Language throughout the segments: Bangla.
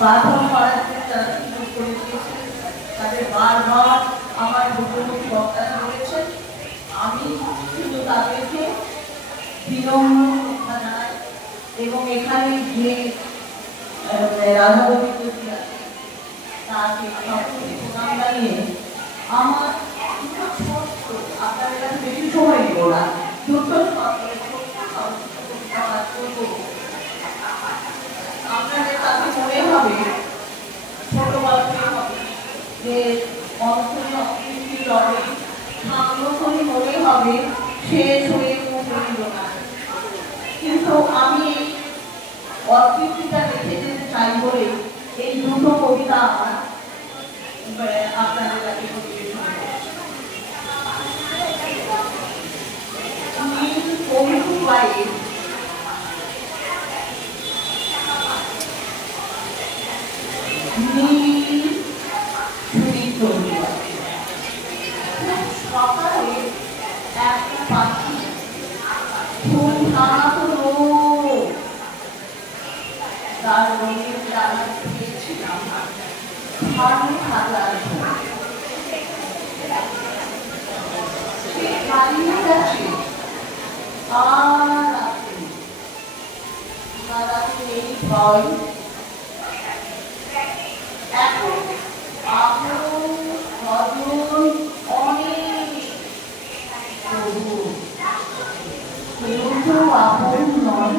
পাঠন করাতে যারা সুযোগ করে দিয়েছেন তাদের বারবার আমার মুখোমুখি বক্তারা বলেছেন, আমি শুধু তাদেরকে বিনম্র কথা জানাই এবং এখানে যে রাধা গোবিন্দ তাকে সকলকে প্রণাম জানিয়ে আমার আপনার কাছে বেশি সময় দেবো না, দুটো আপনাদের কাছে মনে হবে ছোট গল্পে হবে যে অর্থনী অকৃতির লড়াই সাংগঠনিক মনে হবে শেষ হয়ে পড়ল না, কিন্তু আমি এই অকৃতিটা রেখে যেতে চাই বলে এই দুটো কবিতা আমার আপনাদের কাছে সকালে একটা পাখি ফুল তার রঙের ডালা খেয়েছিলাম ভালো থাকার সে হারিয়ে গেছে আর আছে এই ভয় এখন আপন ভজন অনেক কেউ তো আপন নয়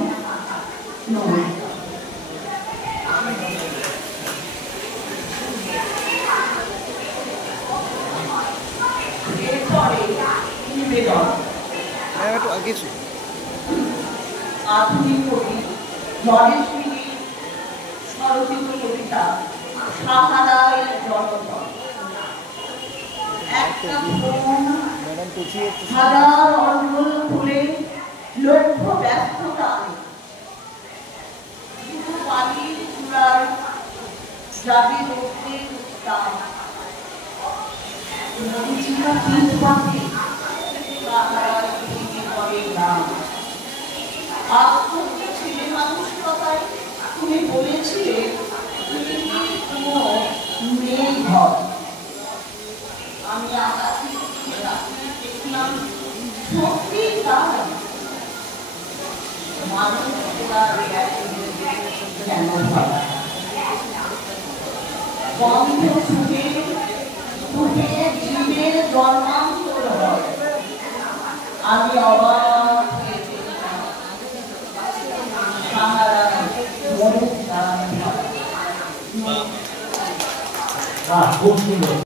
নয়। এরপরে নিবেদন আধুনিক কবি গণেশ মিলির স্বরচিত কবিতা সাহারায় জনপদ। একটা ফোন হাজার অঞ্চল খুলে লক্ষ্য ব্যস্ততা শুধু বাড়ির চূড়ার যাবে রোদ্রের উত্তাপ মরিচিকা তিন পাখি সাহারায় ভেঙে পড়ে নাম। আত্মহত্যা ছেলে মানুষ কথায় তুমি বলেছিলে কোনো মেয়ে ঘর, আমি আকাশে দেখলাম সত্যি তাই মানুষ বন্ধ সুখে সুখে জীবের জন্মান্তর হয়। আমি অবাক সাহারা খুব সুন্দর।